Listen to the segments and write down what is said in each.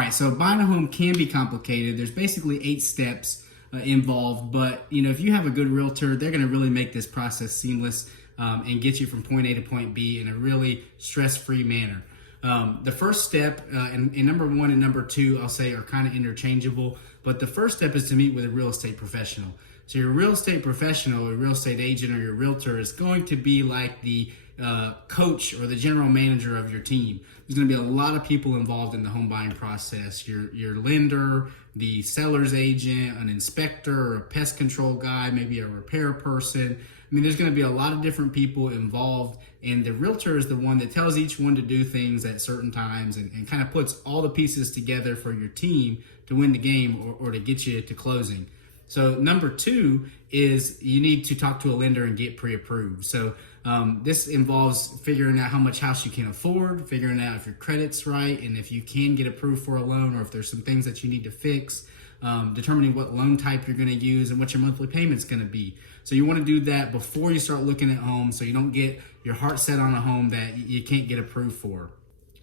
right, so buying a home can be complicated. There's basically 8 steps involved, but if you have a good realtor, they're going to really make this process seamless and get you from point A to point B in a really stress-free manner. The first step, and number 1 and number 2, I'll say are kind of interchangeable, but the first step is to meet with a real estate professional. So your real estate professional, or real estate agent, or your realtor is going to be like the coach or the general manager of your team. There's going to be a lot of people involved in the home buying process. Your lender, the seller's agent, an inspector, or a pest control guy, maybe a repair person. I mean, there's going to be a lot of different people involved, and the realtor is the one that tells each one to do things at certain times and kind of puts all the pieces together for your team to win the game or to get you to closing. So number 2 is you need to talk to a lender and get pre-approved. So this involves figuring out how much house you can afford, figuring out if your credit's right, and if you can get approved for a loan, or if there's some things that you need to fix, determining what loan type you're going to use and what your monthly payment's going to be. So you want to do that before you start looking at homes, so you don't get your heart set on a home that you can't get approved for.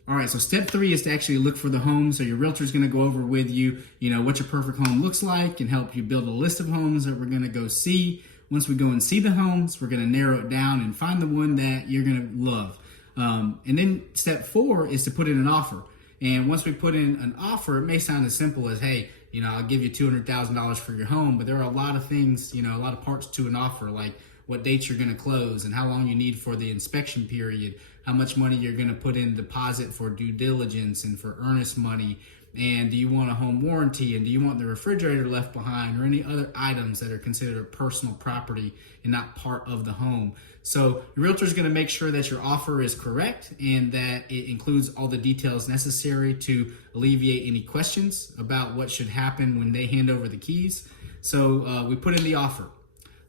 All right, so step 3 is to actually look for the home. So your realtor is going to go over with you, what your perfect home looks like and help you build a list of homes that we're going to go see. Once we go and see the homes, we're going to narrow it down and find the one that you're going to love. And then step 4 is to put in an offer. And once we put in an offer, it may sound as simple as, hey, I'll give you $200,000 for your home, but there are a lot of things, a lot of parts to an offer, like what dates you're going to close and how long you need for the inspection period, how much money you're going to put in deposit for due diligence and for earnest money, and do you want a home warranty, and do you want the refrigerator left behind, or any other items that are considered personal property and not part of the home. So your realtor is going to make sure that your offer is correct and that it includes all the details necessary to alleviate any questions about what should happen when they hand over the keys. So we put in the offer.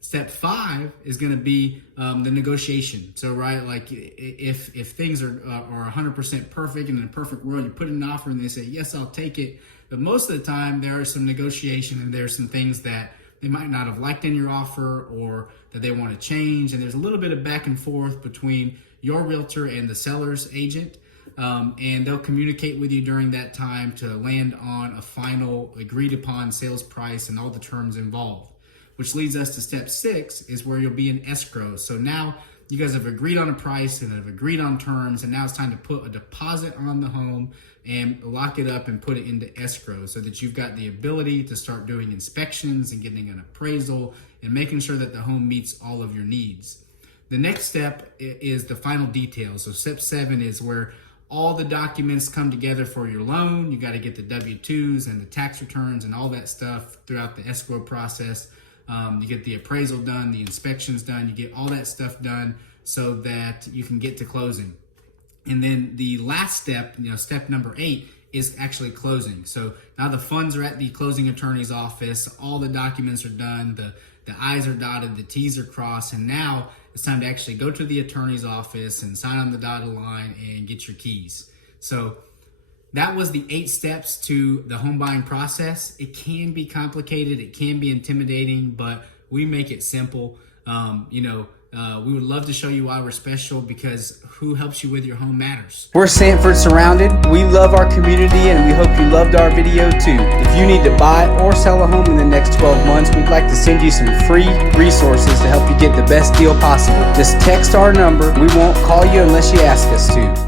Step 5 is going to be the negotiation. So, right, like if things are 100% perfect, and in a perfect world, you put in an offer and they say, yes, I'll take it. But most of the time, there are some negotiation and there's some things that they might not have liked in your offer or that they want to change. And there's a little bit of back and forth between your realtor and the seller's agent. And they'll communicate with you during that time to land on a final agreed upon sales price and all the terms involved. Which leads us to step 6 is where you'll be in escrow. So now you guys have agreed on a price and have agreed on terms, and now it's time to put a deposit on the home and lock it up and put it into escrow so that you've got the ability to start doing inspections and getting an appraisal and making sure that the home meets all of your needs. The next step is the final details. So step 7 is where all the documents come together for your loan. You got to get the W-2s and the tax returns and all that stuff throughout the escrow process. You get the appraisal done, the inspections done, you get all that stuff done so that you can get to closing. And then the last step, step number 8, is actually closing. So now the funds are at the closing attorney's office, all the documents are done, the I's are dotted, the T's are crossed, and now it's time to actually go to the attorney's office and sign on the dotted line and get your keys. So that was the 8 steps to the home buying process. It can be complicated, it can be intimidating, but we make it simple. We would love to show you why we're special, because who helps you with your home matters. We're Sanford Surrounded. We love our community, and we hope you loved our video too. If you need to buy or sell a home in the next 12 months, we'd like to send you some free resources to help you get the best deal possible. Just text our number. We won't call you unless you ask us to.